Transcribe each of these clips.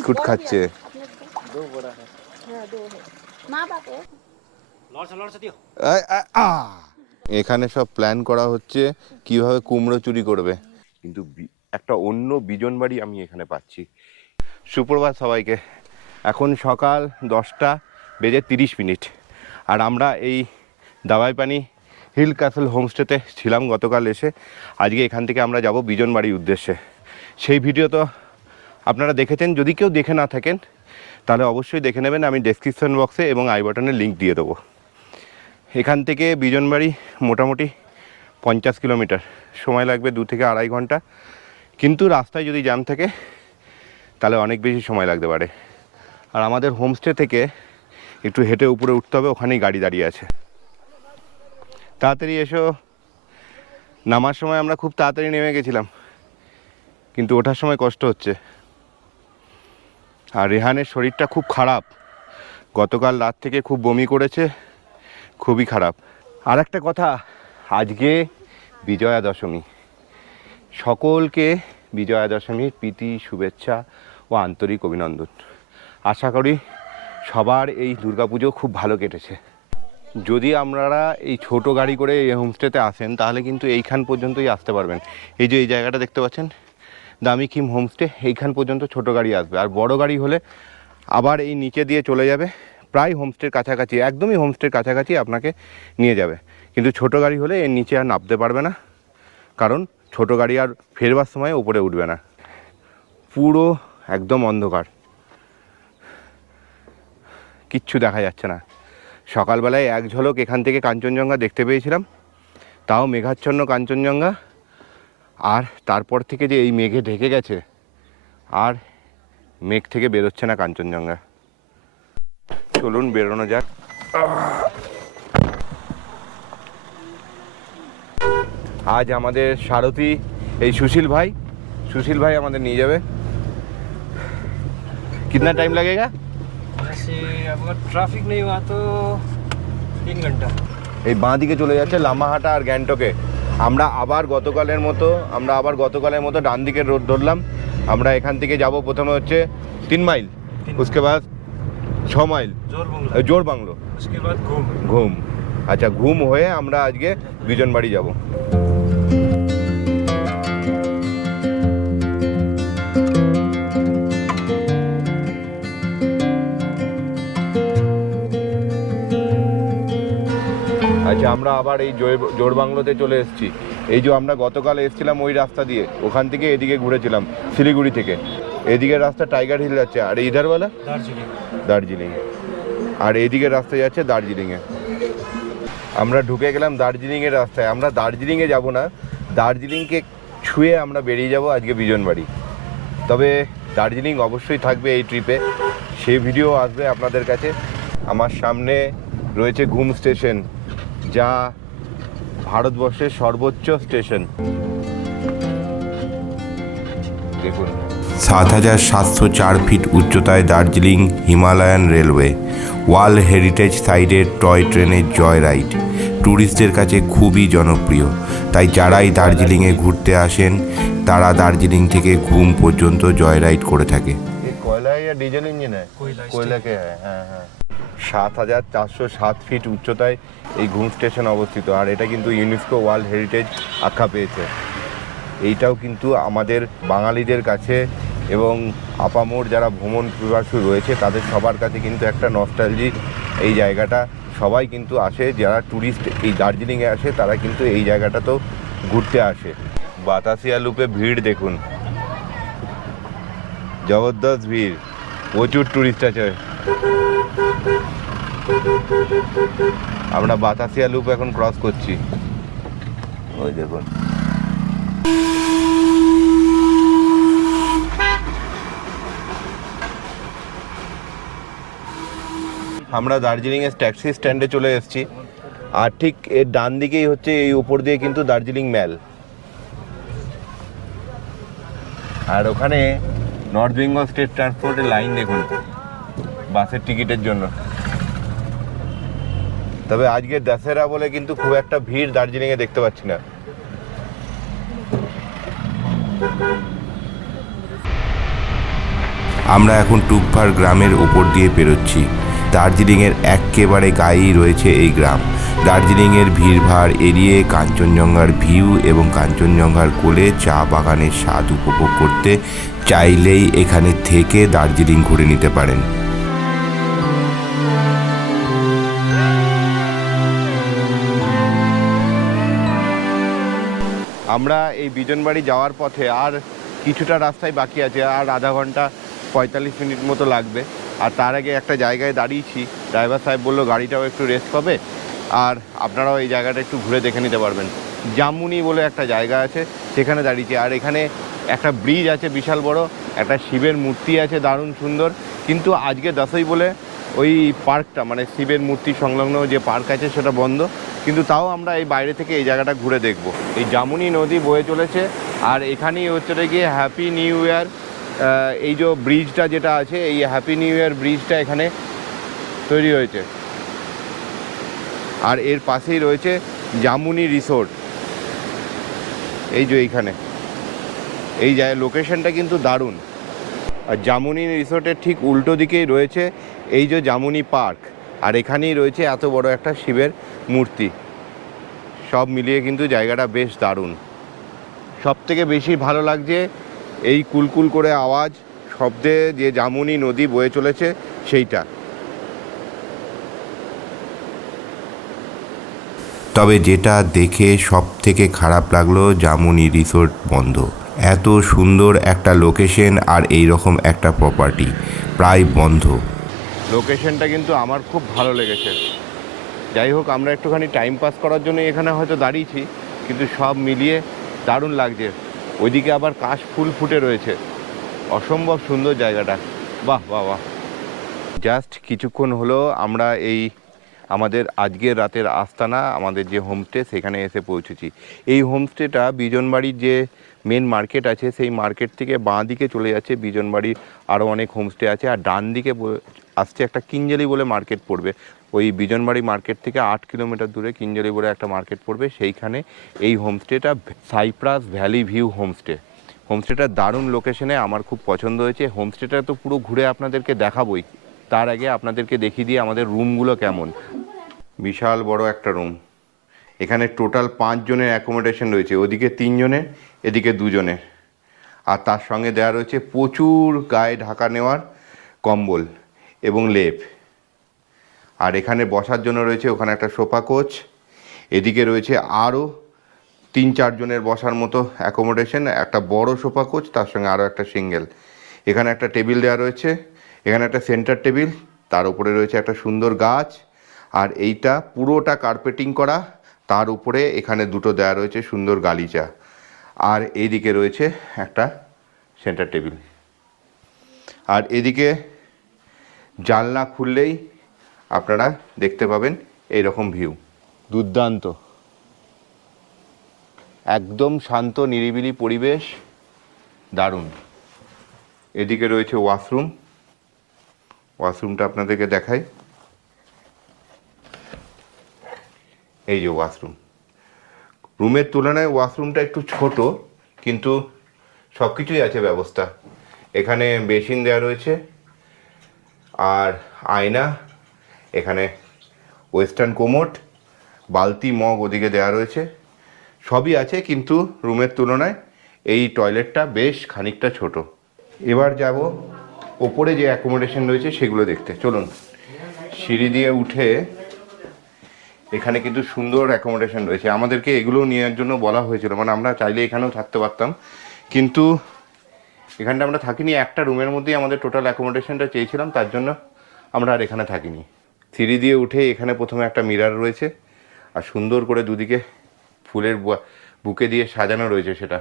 Biscuit খাচ্ছে। এখানে সব প্ল্যান করা হচ্ছে কিভাবে কুমড়ো চুরি করবে, কিন্তু একটা অন্য বিজন বাড়ি আমি এখানে পাচ্ছি। সুপ্রভাত সবাইকে। এখন সকাল 10:30 আর আমরা এই দাবাইপানি হিল ক্যাসেল হোমস্টেতে ছিলাম গতকাল এসে। আজকে এখান থেকে আমরা যাব বিজন বাড়ির উদ্দেশ্যে। সেই ভিডিও তো আপনারা দেখেছেন, যদি কেউ দেখে না থাকেন তাহলে অবশ্যই দেখে নেবেন, আমি ডেসক্রিপশন বক্সে এবং আই বাটনে লিঙ্ক দিয়ে দেবো। এখান থেকে বিজনবাড়ি মোটামুটি 50 কিলোমিটার, সময় লাগবে 2 থেকে আড়াই ঘন্টা, কিন্তু রাস্তায় যদি জ্যাম থাকে তাহলে অনেক বেশি সময় লাগতে পারে। আর আমাদের হোমস্টে থেকে একটু হেঁটে উপরে উঠতে হবে, ওখানেই গাড়ি দাঁড়িয়ে আছে। তাড়াতাড়ি এসো। নামার সময় আমরা খুব তাড়াতাড়ি নেমে গেছিলাম, কিন্তু ওঠার সময় কষ্ট হচ্ছে। আর রেহানের শরীরটা খুব খারাপ, গতকাল রাত থেকে খুব বমি করেছে, খুবই খারাপ। আর একটা কথা, আজকে বিজয়া দশমী। সকলকে বিজয়া দশমীর প্রীতি, শুভেচ্ছা ও আন্তরিক অভিনন্দন। আশা করি সবার এই দুর্গাপুজো খুব ভালো কেটেছে। যদি আপনারা এই ছোট গাড়ি করে এই হোমস্টেতে আসেন তাহলে কিন্তু এইখান পর্যন্তই আসতে পারবেন। এই যে এই জায়গাটা দেখতে পাচ্ছেন দামি কিম হোমস্টে, এইখান পর্যন্ত ছোট গাড়ি আসবে। আর বড় গাড়ি হলে আবার এই নিচে দিয়ে চলে যাবে, প্রায় হোমস্টের কাছাকাছি, একদমই হোমস্টের কাছাকাছি আপনাকে নিয়ে যাবে। কিন্তু ছোট গাড়ি হলে এর নিচে আর নামতে পারবে না, কারণ ছোট গাড়ি আর ফেরবার সময় উপরে উঠবে না। পুরো একদম অন্ধকার, কিচ্ছু দেখা যাচ্ছে না। সকালবেলায় এক ঝলক এখান থেকে কাঞ্চনজঙ্ঘা দেখতে পেয়েছিলাম, তাও মেঘাচ্ছন্ন কাঞ্চনজঙ্ঘা। আর তারপর থেকে যে এই মেঘে ঢেকে গেছে, আর মেঘ থেকে বেরোচ্ছে না কাঞ্চনজঙ্ঘা। চলুন বেরোনো যাক। আজ আমাদের সারথি এই সুশীল ভাই আমাদের নিয়ে যাবে। कितना टाइम लगेगा? वैसे अगर ट्रैफिक नहीं हुआ तो 3 घंटा। এই বাঁ দিকে চলে যাচ্ছে লামাহাটা আর গ্যাংটকে। আমরা আবার গতকালের মতো ডান দিকের রোড ধরলাম। আমরা এখান থেকে যাব প্রথমে হচ্ছে 3 মাইল, उसके बाद 6 মাইল জোর বাংলো, उसके बाद ঘুম। আচ্ছা, ঘুম হয়ে আমরা আজকে বিজন বাড়ি যাব। আচ্ছা, আমরা আবার এই জোর বাংলোতে চলে এসেছি। এই যে আমরা গতকাল এসেছিলাম ওই রাস্তা দিয়ে, ওখান থেকে এদিকে ঘুরেছিলাম শিলিগুড়ি থেকে। এদিকে রাস্তা টাইগার হিল যাচ্ছে, আর ইধারওয়ালা দার্জিলিং, আর এইদিকে রাস্তা যাচ্ছে দার্জিলিংয়ে। আমরা ঢুকে গেলাম দার্জিলিংয়ের রাস্তায়। আমরা দার্জিলিংয়ে যাব না, দার্জিলিংকে ছুঁয়ে আমরা বেরিয়ে যাব আজকে বিজন বাড়ি। তবে দার্জিলিং অবশ্যই থাকবে এই ট্রিপে, সেই ভিডিও আসবে আপনাদের কাছে। আমার সামনে রয়েছে ঘুম স্টেশন, যা ভারতবর্ষের সর্বোচ্চ স্টেশন। দেখুন, ৭,৭০৪ ফিট উচ্চতায় Darjeeling Himalayan railway, world heritage সাইটের টয় ট্রেনের জয় রাইড ট্যুরিস্টদের কাছে খুবই জনপ্রিয়। তাই যারাই দার্জিলিংয়ে ঘুরতে আসেন তারা দার্জিলিং থেকে ঘুম পর্যন্ত জয় রাইড করে থাকে। কয়লা या ডিজেল ইঞ্জিন কয়লা কে হ্যাঁ ৭,৪০৭ ফিট উচ্চতায় এই ঘুম স্টেশন অবস্থিত। আর এটা কিন্তু ইউনেস্কো ওয়ার্ল্ড হেরিটেজ আখ্যা পেয়েছে। এইটাও কিন্তু আমাদের বাঙালিদের কাছে এবং আপামোর যারা ভ্রমণ পিপাসু রয়েছে তাদের সবার কাছে কিন্তু একটা নস্টালজিক এই জায়গাটা। সবাই কিন্তু আসে, যারা ট্যুরিস্ট এই দার্জিলিংয়ে আসে তারা কিন্তু এই জায়গাটাতেও ঘুরতে আসে। বাতাসিয়া লুপে ভিড় দেখুন, জবরদস্ত ভিড়, প্রচুর ট্যুরিস্ট আছে। আমরা বাতাসিয়া লুপ এখন ক্রস করছি, ওই দেখুন। আমরা দার্জিলিংয়ের ট্যাক্সি স্ট্যান্ডে চলে এসেছি, আর ঠিক এর ডান দিকেই হচ্ছে এই উপর দিয়ে কিন্তু দার্জিলিং ম্যাল। আর ওখানে নর্থ বেঙ্গল স্টেট ট্রান্সপোর্টের লাইন দেখুন বাসের টিকিটের জন্য। তবে আজকে দশেরা বলে কিন্তু খুব একটা ভিড় দার্জিলিংয়ে দেখতে পাচ্ছি না। আমরা এখন টুকভার গ্রামের ওপর দিয়ে পেরোচ্ছি। দার্জিলিংয়ের একেবারে গায়েই রয়েছে এই গ্রাম। দার্জিলিংয়ের ভিড়ভাড় এড়িয়ে কাঞ্চনজঙ্ঘার ভিউ এবং কাঞ্চনজঙ্ঘার কোলে চা বাগানের স্বাদ উপভোগ করতে চাইলেই এখানে থেকে দার্জিলিং ঘুরে নিতে পারেন। আমরা এই বিজনবাড়ি যাওয়ার পথে আর কিছুটা রাস্তায় বাকি আছে, আর আধা ঘন্টা 45 মিনিট মতো লাগবে। আর তার আগে একটা জায়গায় দাঁড়িয়েছি, ড্রাইভার সাহেব বললো গাড়িটাও একটু রেস্ট পাবে আর আপনারাও এই জায়গাটা একটু ঘুরে দেখে নিতে পারবেন। জামুনি বলে একটা জায়গা আছে, সেখানে দাঁড়িয়েছি। আর এখানে একটা ব্রিজ আছে বিশাল বড়, একটা শিবের মূর্তি আছে দারুণ সুন্দর। কিন্তু আজকে দশই বলে ওই পার্কটা, মানে শিবের মূর্তি সংলগ্ন যে পার্ক আছে সেটা বন্ধ, কিন্তু তাও আমরা এই বাইরে থেকে এই জায়গাটা ঘুরে দেখব। এই জামুনি নদী বয়ে চলেছে আর এখানেই হচ্ছে গিয়ে হ্যাপি নিউ ইয়ার, এই যে ব্রিজটা যেটা আছে, এই হ্যাপি নিউ ইয়ার ব্রিজটা এখানে তৈরি হয়েছে। আর এর পাশেই রয়েছে জামুনি রিসোর্ট, এই যে এইখানে এই লোকেশনটা কিন্তু দারুণ। আর জামুনি রিসোর্টের ঠিক উল্টো দিকেই রয়েছে এই যে জামুনি পার্ক, আর এখানেই রয়েছে এত বড় একটা শিবের মূর্তি। সব মিলিয়ে কিন্তু জায়গাটা বেশ দারুণ। সব থেকে বেশি ভালো লাগছে এই কুলকুল করে আওয়াজ শব্দে যে জামুনি নদী বয়ে চলেছে সেইটা। তবে যেটা দেখে সব থেকে খারাপ লাগলো, জামুনি রিসোর্ট বন্ধ। এত সুন্দর একটা লোকেশন আর এই রকম একটা প্রপার্টি প্রায় বন্ধ। লোকেশনটা কিন্তু আমার খুব ভালো লেগেছে। যাই হোক, আমরা একটুখানি টাইম পাস করার জন্য এখানে হয়তো দাঁড়িয়েছি, কিন্তু সব মিলিয়ে দারুণ লাগছে। ওইদিকে আবার কাশ ফুল ফুটে রয়েছে, অসম্ভব সুন্দর জায়গাটা। বাহ বাহ বাহ। জাস্ট কিছুক্ষণ হলো আমরা এই আমাদের আজকের রাতের আস্তানা, আমাদের যে হোমস্টে, সেখানে এসে পৌঁছেছি। এই হোমস্টেটা বিজনবাড়ির যে মেন মার্কেট আছে সেই মার্কেট থেকে বাঁ দিকে চলে যাচ্ছে বিজনবাড়ির আরও অনেক হোমস্টে আছে, আর ডান দিকে আসছে একটা কিঞ্জলি বলে মার্কেট পড়বে। ওই বিজনবাড়ি মার্কেট থেকে 8 কিলোমিটার দূরে কিঞ্জলি বলে একটা মার্কেট পড়বে, সেইখানে এই হোমস্টেটা সাইপ্রাস ভ্যালি ভিউ হোমস্টে। হোমস্টেটা দারুণ লোকেশনে, আমার খুব পছন্দ হয়েছে। হোমস্টেটা তো পুরো ঘুরে আপনাদেরকে দেখাবই, তার আগে আপনাদেরকে দেখিয়ে দিয়ে আমাদের রুমগুলো কেমন। বিশাল বড় একটা রুম, এখানে টোটাল 5 জনের অ্যাকোমোডেশন রয়েছে, ওদিকে 3 জনের, এদিকে 2 জনের। আর তার সঙ্গে দেওয়া রয়েছে প্রচুর গায়ে ঢাকা নেওয়ার কম্বল এবং লেপ। আর এখানে বসার জন্য রয়েছে ওখানে একটা সোফা কোচ, এদিকে রয়েছে আরও 3-4 জনের বসার মতো অ্যাকোমোডেশন, একটা বড় সোফা কোচ, তার সঙ্গে আরও একটা সিঙ্গেল। এখানে একটা টেবিল দেওয়া রয়েছে, এখানে একটা সেন্টার টেবিল, তার উপরে রয়েছে একটা সুন্দর গাছ। আর এইটা পুরোটা কার্পেটিং করা, তার উপরে এখানে 2টো দেওয়া রয়েছে সুন্দর গালিচা। আর এইদিকে রয়েছে একটা সেন্টার টেবিল। আর এদিকে জানলা খুললেই আপনারা দেখতে পাবেন এই রকম ভিউ, দুর্দান্ত, একদম শান্ত নিরিবিলি পরিবেশ, দারুণ। এদিকে রয়েছে ওয়াশরুম, ওয়াশরুমটা আপনাদেরকে দেখাই। এই যে ওয়াশরুম, রুমের তুলনায় ওয়াশরুমটা একটু ছোট, কিন্তু সব কিছুই আছে ব্যবস্থা। এখানে বেসিন দেওয়া রয়েছে আর আয়না, এখানে ওয়েস্টার্ন কোমোড, বালতি মগ ওদিকে দেওয়া রয়েছে, সবই আছে, কিন্তু রুমের তুলনায় এই টয়লেটটা বেশ খানিকটা ছোট। এবার যাব ওপরে যে অ্যাকোমোডেশন রয়েছে সেগুলো দেখতে, চলুন। সিঁড়ি দিয়ে উঠে এখানে কিন্তু সুন্দর অ্যাকোমোডেশন রয়েছে, আমাদেরকে এগুলো নেওয়ার জন্য বলা হয়েছিল, মানে আমরা চাইলে এখানেও থাকতে পারতাম, কিন্তু এখানটা আমরা থাকিনি। একটা রুমের মধ্যেই আমাদের টোটাল অ্যাকোমোডেশনটা চেয়েছিলাম, তার জন্য আমরা আর এখানে থাকিনি। সিঁড়ি দিয়ে উঠে এখানে প্রথমে একটা মিরর রয়েছে, আর সুন্দর করে দুদিকে ফুলের বুকে দিয়ে সাজানো রয়েছে সেটা।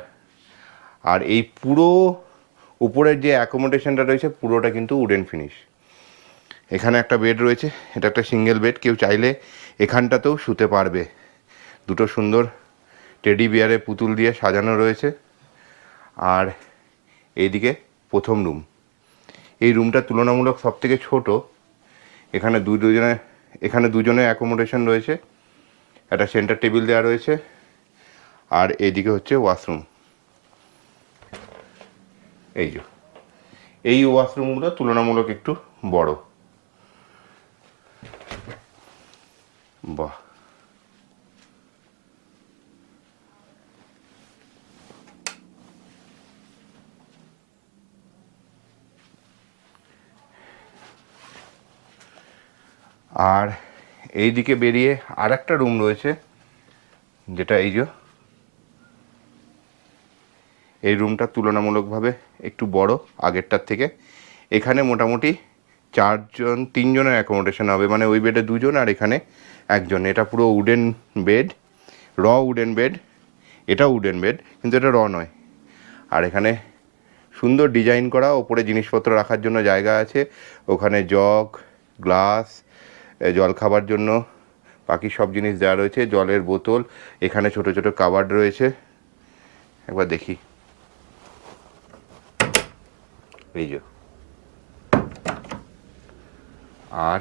আর এই পুরো উপরের যে অ্যাকোমোডেশনটা রয়েছে পুরোটা কিন্তু উডেন ফিনিশ। এখানে একটা বেড রয়েছে, এটা একটা সিঙ্গেল বেড, কেউ চাইলে এখানটাতেও শুতে পারবে। 2টো সুন্দর টেডি বিয়ারের পুতুল দিয়ে সাজানো রয়েছে। আর এইদিকে প্রথম রুম, এই রুমটা তুলনামূলক সব থেকে ছোটো। এখানে দুজনের অ্যাকোমোডেশন রয়েছে, একটা সেন্টার টেবিল দেওয়া রয়েছে, আর এইদিকে হচ্ছে ওয়াশরুম। এই যে এই ওয়াশরুমগুলো তুলনামূলক একটু বড়। বাহ, আর এই দিকে বেরিয়ে আর একটা রুম রয়েছে, যেটা এই রুমটা তুলনামূলকভাবে একটু বড় আগেরটার থেকে। এখানে মোটামুটি 3জনের অ্যাকোমোডেশন হবে, মানে ওই বেডে 2জন আর এখানে 1জন। এটা পুরো উডেন বেড, উডেন বেড। এটাও উডেন বেড, কিন্তু এটা নয়। আর এখানে সুন্দর ডিজাইন করা, ওপরে জিনিসপত্র রাখার জন্য জায়গা আছে। ওখানে জগ, গ্লাস, জল খাবার জন্য বাকি সব জিনিস দেওয়া রয়েছে, জলের বোতল। এখানে ছোট ছোট কাবার্ড রয়েছে, একবার দেখি। এই যে, আর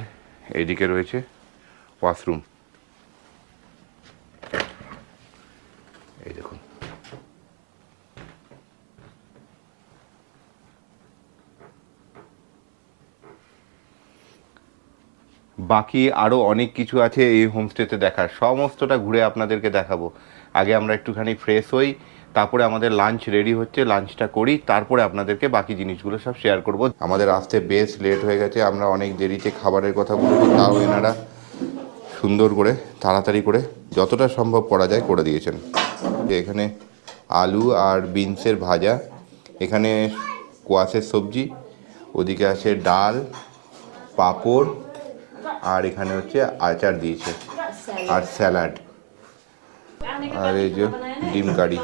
এইদিকে রয়েছে ওয়াশরুম। এই দেখুন, বাকি আরও অনেক কিছু আছে এই হোমস্টেতে দেখার, সমস্তটা ঘুরে আপনাদেরকে দেখাবো। আগে আমরা একটুখানি ফ্রেশ হই, তারপরে আমাদের লাঞ্চ রেডি হচ্ছে, লাঞ্চটা করি, তারপরে আপনাদেরকে বাকি জিনিসগুলো সব শেয়ার করব। আমাদের আসতে বেশ লেট হয়ে গেছে, আমরা অনেক দেরিতে খাবারের কথা বলেছি, তাও এনারা সুন্দর করে তাড়াতাড়ি করে যতটা সম্ভব করা যায় করে দিয়েছেন। এখানে আলু আর বিনসের ভাজা, এখানে কোয়াশের সবজি, ওদিকে আছে ডাল, পাঁপড়, আর এখানে হচ্ছে আচার দিয়েছে, আর স্যালাড, আর এই যে ডিম কারি।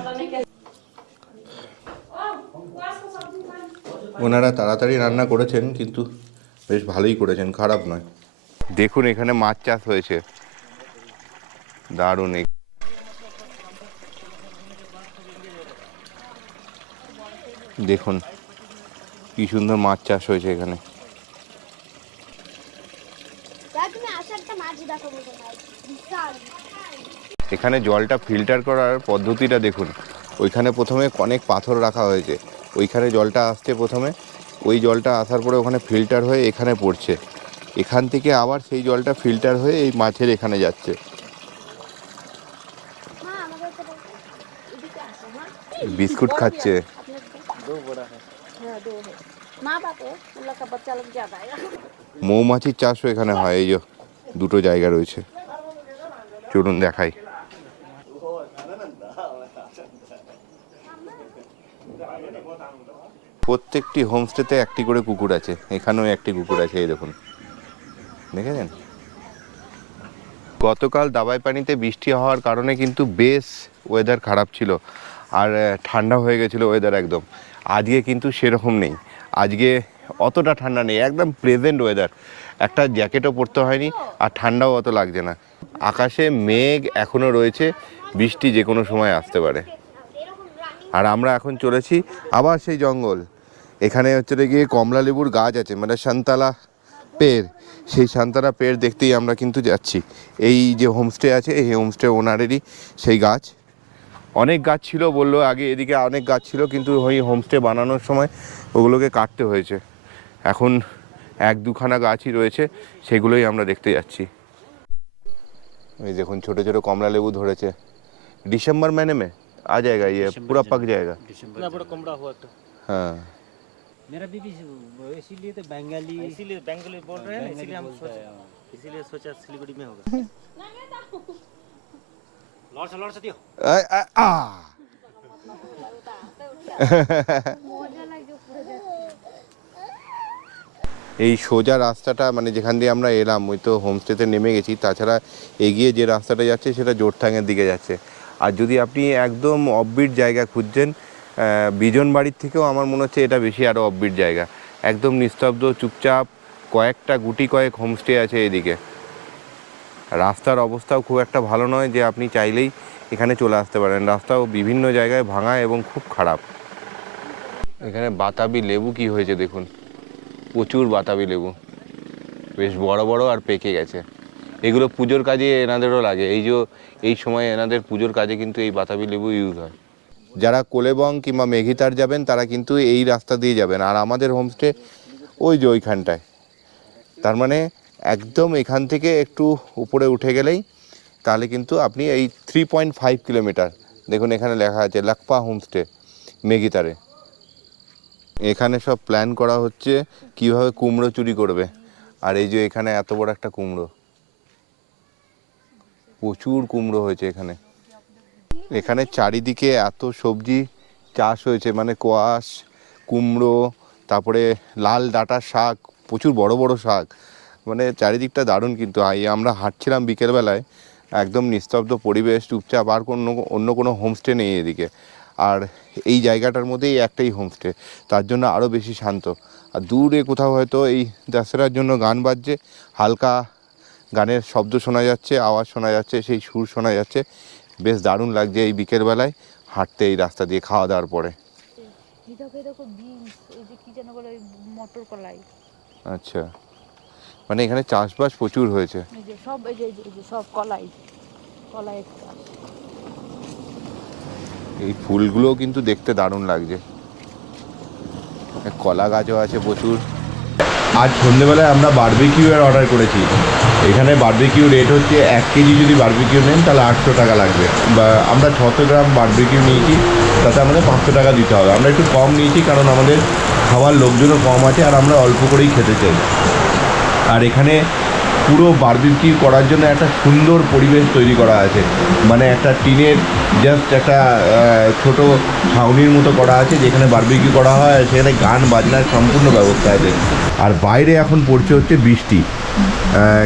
ওনারা তাড়াতাড়ি রান্না করেছেন, কিন্তু বেশ ভালোই করেছেন, খারাপ নয়। দেখুন এখানে মাছ চাষ হয়েছে, দারুণ। দেখুন কি সুন্দর মাছ চাষ হয়েছে এখানে। এখানে জলটা ফিল্টার করার পদ্ধতিটা দেখুন। ওইখানে প্রথমে অনেক পাথর রাখা হয়েছে, ওইখানে জলটা আসছে প্রথমে, ওই জলটা আসার পরে ওখানে ফিল্টার হয়ে এখানে পড়ছে, এখান থেকে আবার সেই জলটা ফিল্টার হয়ে এই মাছের এখানে যাচ্ছে। বিস্কুট খাচ্ছে। মৌমাছির চাষও এখানে হয়, এই যে 2টো জায়গা রয়েছে, চলুন দেখাই। প্রত্যেকটি হোমস্টেতে একটি করে কুকুর আছে, এখানেও একটি কুকুর আছে, এই দেখুন, দেখেছেন। গতকাল দাবাইপানিতে বৃষ্টি হওয়ার কারণে কিন্তু বেশ ওয়েদার খারাপ ছিল, আর ঠান্ডা হয়ে গেছিলো ওয়েদার একদম। আজকে কিন্তু সেরকম নেই, আজকে অতটা ঠান্ডা নেই, একদম প্লেজেন্ট ওয়েদার। একটা জ্যাকেটও পরতে হয়নি, আর ঠান্ডাও অত লাগছে না। আকাশে মেঘ এখনও রয়েছে, বৃষ্টি যে কোনো সময় আসতে পারে। আর আমরা এখন চলেছি আবার সেই জঙ্গল। এখানে হচ্ছে গিয়ে কমলা লেবুর গাছ আছে, মানে সান্তালা পেড়, সেই সান্তালা পেড় দেখতেই আমরা কিন্তু যাচ্ছি। এই যে হোমস্টে আছে, এই হোমস্টে ওনারেরই সেই গাছ। অনেক গাছ ছিল বললো আগে, এদিকে অনেক গাছ ছিল, কিন্তু ওই হোমস্টে বানানোর সময় ওগুলোকে কাটতে হয়েছে। এখন 1-2খানা গাছই রয়েছে, সেগুলোই আমরা দেখতে যাচ্ছি। এই দেখুন ছোট ছোট কমলা লেবু ধরেছে। ডিসেম্बर महीने में आ जाएगा ये, पूरा पक जाएगा। इतना बड़ा कमरा हुआ तो। हाँ, मेरा बीबी इसीलिए तो बंगाली बोल रहे हैं, इसीलिए सोचा सिलीगुड़ी में होगा। लौट से दियो। এই সোজা রাস্তাটা, মানে যেখান দিয়ে আমরা এলাম, ওই তো হোমস্টেতে নেমে গেছি। তাছাড়া এগিয়ে যে রাস্তাটা যাচ্ছে সেটা জোরথাংয়ের দিকে যাচ্ছে। আর যদি আপনি একদম অফবিট জায়গা খুঁজছেন, বিজন বাড়ির থেকেও আমার মনে হচ্ছে এটা বেশি আরও অফবিট জায়গা, একদম নিস্তব্ধ, চুপচাপ। কয়েকটা কয়েক হোমস্টে আছে এদিকে। রাস্তার অবস্থাও খুব একটা ভালো নয় যে আপনি চাইলেই এখানে চলে আসতে পারেন, রাস্তাও বিভিন্ন জায়গায় ভাঙা এবং খুব খারাপ। এখানে বাতাবি লেবু কি হয়েছে দেখুন, প্রচুর বাতাবি লেবু, বেশ বড় বড় আর পেকে গেছে। এগুলো পুজোর কাজে এনাদেরও লাগে, এই সময় এনাদের পুজোর কাজে কিন্তু এই বাতাবি লেবু ইউজ হয়। যারা কোলেবং কিংবা মেঘিতার যাবেন তারা কিন্তু এই রাস্তা দিয়ে যাবেন, আর আমাদের হোমস্টে ওই যে ওইখানটায়। তার মানে একদম এখান থেকে একটু উপরে উঠে গেলেই তাহলে কিন্তু আপনি এই 3.5 কিলোমিটার, দেখুন এখানে লেখা আছে লাকপা হোমস্টে মেঘিতারে। এখানে সব প্ল্যান করা হচ্ছে কিভাবে কুমড়ো চুরি করবে। আর এই যে এখানে এত বড় একটা কুমড়ো, প্রচুর কুমড়ো হয়েছে এখানে। এখানে চারিদিকে এত সবজি চাষ হয়েছে, মানে কোয়াশ, কুমড়ো, তারপরে লাল ডাঁটার শাক, প্রচুর বড় বড় শাক, মানে চারিদিকটা দারুণ। কিন্তু আমরা হাঁটছিলাম বিকেলবেলায়, একদম নিস্তব্ধ পরিবেশ, চুপচাপ, আর অন্য কোনো হোমস্টে নেই এদিকে। আর এই জায়গাটার মধ্যেই একটাই হোমস্টে, তার জন্য আরও বেশি শান্ত। আর দূরে কোথাও হয়তো এই দশেরার জন্য গান বাজছে, হালকা গানের শব্দ শোনা যাচ্ছে, আওয়াজ শোনা যাচ্ছে, সেই সুর শোনা যাচ্ছে। বেশ দারুণ লাগছে এই বিকেলবেলায় হাঁটতে এই রাস্তা দিয়ে খাওয়া দাওয়ার পরে। মটর কলাই। আচ্ছা, মানে এখানে চাষবাস প্রচুর হয়েছে। সব সব কলাই কলাই চাষ। এই ফুলগুলোও কিন্তু দেখতে দারুণ লাগছে, কলা গাছও আছে প্রচুর। আজ সন্ধ্যেবেলায় আমরা বারবিকিউ এর অর্ডার করেছি। এখানে বারবিকিউ রেট হচ্ছে 1 কেজি যদি বারবিকিউ নেন তাহলে 800 টাকা লাগবে, বা আমরা 600 গ্রাম বারবিকিউ নিয়েছি, তাতে আমাদের 500 টাকা দিতে হবে। আমরা একটু কম নিয়েছি কারণ আমাদের খাওয়ার লোকজনও কম আছে আর আমরা অল্প করেই খেতে চাই। আর এখানে পুরো বারবিকিউ করার জন্য একটা সুন্দর পরিবেশ তৈরি করা আছে, মানে একটা টিনের জাস্ট একটা ছোট ছাউনির মতো করা আছে যেখানে বারবিকিউ করা হয়, আর সেখানে গান বাজনার সম্পূর্ণ ব্যবস্থা আছে। আর বাইরে এখন পড়ছে হচ্ছে বৃষ্টি,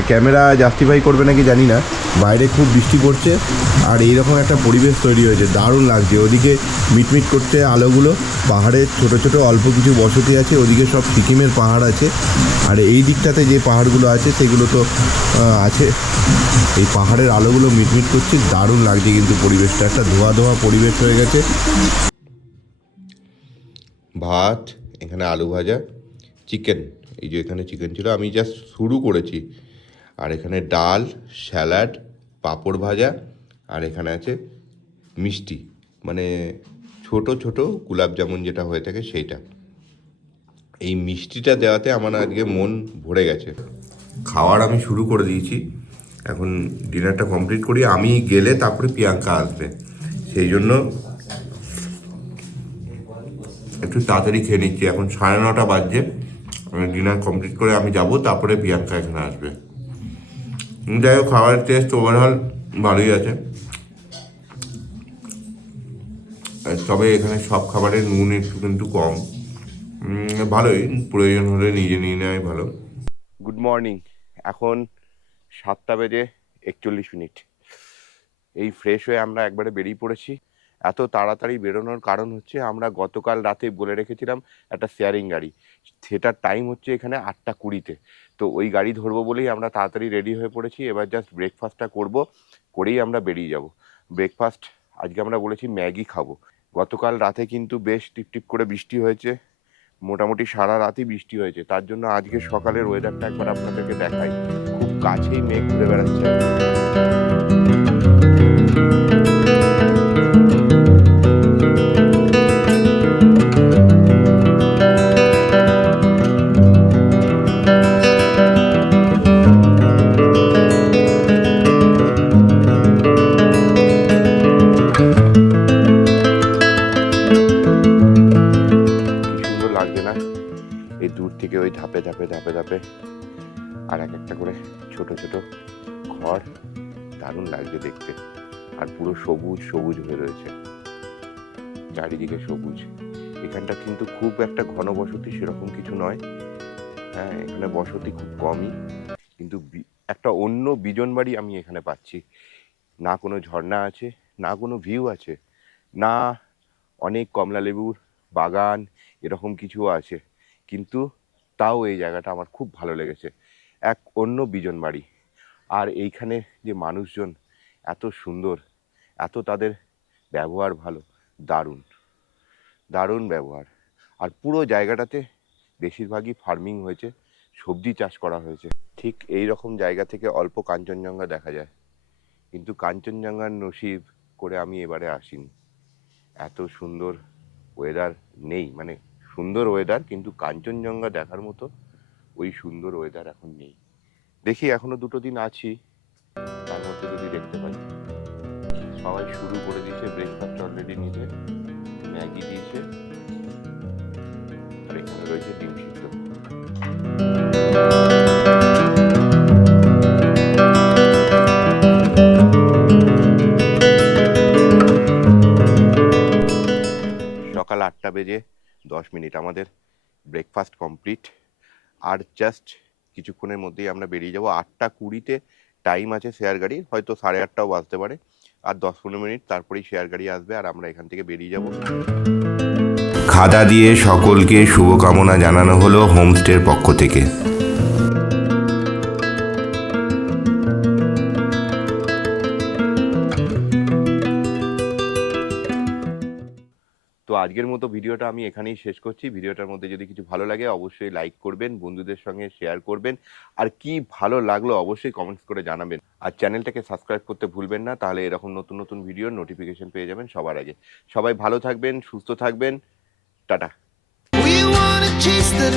ক্যামেরা জাস্টিফাই করবে নাকি জানি না, বাইরে খুব বৃষ্টি পড়ছে আর এইরকম একটা পরিবেশ তৈরি হয়েছে, দারুণ লাগছে। ওদিকে মিটমিট করছে আলোগুলো, পাহাড়ের ছোট ছোট অল্প কিছু বসতি আছে, ওদিকে সব সিকিমের পাহাড় আছে, আর এই দিকটাতে যে পাহাড়গুলো আছে সেগুলো তো আছে। এই পাহাড়ের আলোগুলো মিটমিট করছে, দারুণ লাগছে কিন্তু পরিবেশটা, একটা ধোয়া ধোয়া পরিবেশ হয়ে গেছে। ভাত, এখানে আলু ভাজা, চিকেন, এই যে এখানে চিকেন ছিল, আমি জাস্ট শুরু করেছি। আর এখানে ডাল, স্যালাড, পাঁপড় ভাজা, আর এখানে আছে মিষ্টি, মানে ছোট ছোট গোলাপ জামুন যেটা হয়ে থাকে সেইটা। এই মিষ্টিটা দেওয়াতে আমার আজকে মন ভরে গেছে। খাওয়ার আমি শুরু করে দিয়েছি, এখন ডিনারটা কমপ্লিট করি। আমি গেলে তারপরে প্রিয়াঙ্কা আসবে, সেই জন্য একটু তাড়াতাড়ি খেয়ে নিচ্ছি। এখন 9:30 বাজছে, ডিনার কমপ্লিট করে আমি যাব, তারপরে প্রিয়াঙ্কা এখানে আসবে। যাই হোক, খাবারের টেস্ট ওভারঅল ভালোই আছে, তবে এখানে সব খাবারের নুন একটু কিন্তু কম। ভালোই, প্রয়োজন হলে নিজে নিয়ে নেওয়াই ভালো। গুড মর্নিং, এখন 7:41। এই ফ্রেশ হয়ে আমরা একবারে বেরিয়ে পড়েছি। এত তাড়াতাড়ি বেরোনোর কারণ হচ্ছে আমরা গতকাল রাতে বলে রেখেছিলাম একটা শেয়ারিং গাড়ি, সেটার টাইম হচ্ছে এখানে 8:20। তো ওই গাড়ি ধরবো বলেই আমরা তাড়াতাড়ি রেডি হয়ে পড়েছি। এবার জাস্ট ব্রেকফাস্টটা করেই আমরা বেরিয়ে যাব। ব্রেকফাস্ট আজকে আমরা বলেছি ম্যাগি খাবো। গতকাল রাতে কিন্তু বেশ টিপটিপ করে বৃষ্টি হয়েছে, মোটামুটি সারা রাতই বৃষ্টি হয়েছে। তার জন্য আজকে সকালের ওয়েদারটা একবার আপনাদেরকে দেখাই, খুব কাছেই মেঘ ঘুরে বেড়াচ্ছে। এই দূর থেকে ওই ধাপে ধাপে ধাপে ধাপে আর একটা করে ছোট ছোট ঘর, দারুণ লাগছে দেখতে। আর পুরো সবুজ সবুজ হয়ে রয়েছে, চারিদিকে সবুজ। এখানটা কিন্তু খুব একটা ঘনবসতি সেরকম কিছু নয়, হ্যাঁ এখানে বসতি খুব কমই, কিন্তু একটা অন্য বিজন বাড়ি আমি এখানে পাচ্ছি। না কোনো ঝর্ণা আছে, না কোনো ভিউ আছে, না অনেক কমলা লেবুর বাগান এরকম কিছু আছে, কিন্তু তাও এই জায়গাটা আমার খুব ভালো লেগেছে, এক অন্য বিজন বাড়ি। আর এইখানে যে মানুষজন এত সুন্দর, এত তাদের ব্যবহার ভালো, দারুণ দারুণ ব্যবহার। আর পুরো জায়গাটাতে বেশিরভাগই ফার্মিং হয়েছে, সবজি চাষ করা হয়েছে। ঠিক এই রকম জায়গা থেকে অল্প কাঞ্চনজঙ্ঘা দেখা যায়, কিন্তু কাঞ্চনজঙ্ঘার নসিব করে আমি এবারে আসিনি। এত সুন্দর ওয়েদার নেই, মানে সুন্দর ওয়েদার কিন্তু কাঞ্চনজঙ্ঘা দেখার মতো ওই সুন্দর ওয়েদার এখন নেই। দেখি এখনো 2 দিন আছি, তার মধ্যে যদি দেখতে পাই। সবাই শুরু করে দিয়েছে, ব্রেকফাস্ট অলরেডি নিতে, ম্যাগি দিয়েছে, আর এখানে রয়েছে ডিম সিদ্ধ। সকাল 8টা বেজে 10 মিনিট, আমাদের ব্রেকফাস্ট কমপ্লিট। আর জাস্ট কিছুক্ষণের মধ্যেই আমরা বেরিয়ে যাব। 8টা 20-তে টাইম আছে শেয়ার গাড়ির, হয়তো 8:30টাও বাজতে পারে। আর 10-15 মিনিট তারপরেই শেয়ার গাড়ি আসবে আর আমরা এখান থেকে বেরিয়ে যাব। খাদা দিয়ে সকলকে শুভকামনা জানানো হলো হোমস্টের পক্ষ থেকে। তো আজকের মতো ভিডিওটা আমি এখানেই শেষ করছি। ভিডিওটার মধ্যে যদি কিছু ভালো লাগে অবশ্যই লাইক করবেন, বন্ধুদের সঙ্গে শেয়ার করবেন, আর কি ভালো লাগলো অবশ্যই কমেন্টস করে জানাবেন। আর চ্যানেলটাকে সাবস্ক্রাইব করতে ভুলবেন না, তাহলে এরকম নতুন নতুন ভিডিওর নোটিফিকেশন পেয়ে যাবেন সবার আগে। সবাই ভালো থাকবেন, সুস্থ থাকবেন, tata. We wanna chase the